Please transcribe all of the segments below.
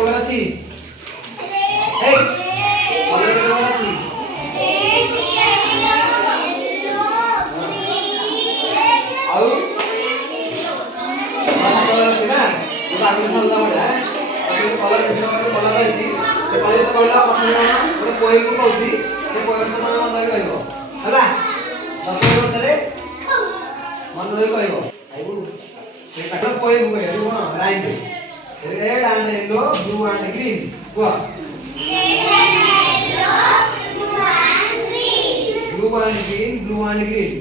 colour अछि हे colour के colour अछि आउ बाबा कलर अछि ना तो आगे समझला बडा तो कलर के कलर अछि से कलर तो कहला प्रथम गोटे पोएम को कहूची से पोएम से तमे मन रही कहबो हला दस वर्षरे मन रही कहबो आइबू से काटो पोएम करे जो कोन राइम पे red and yellow blue and green को blue and green blue and green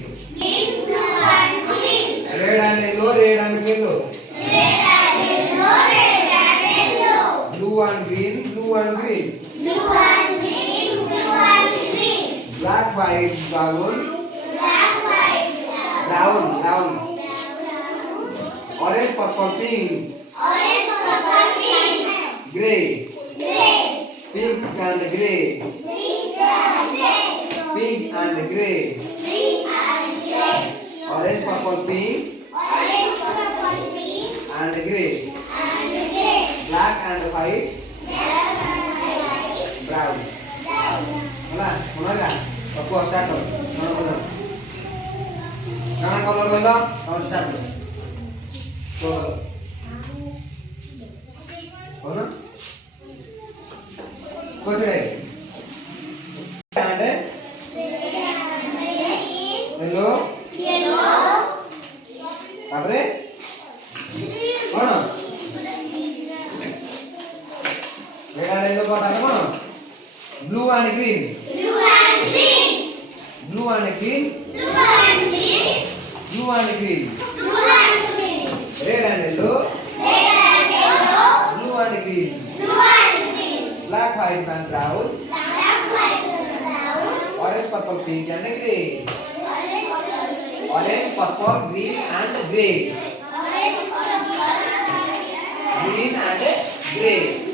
red and yellow blue and green black white brown orange purple pink gray pink and gray orange purple pink and gray black and white brown होला होला सब start हो काना colour कहलो और start तो होला कोचड़े and yellow तापरे कोन red and yellow को तापरे कोन blue and green blue and green red and yellow blue and green black white and brown orange purple pink and gray orange purple green and gray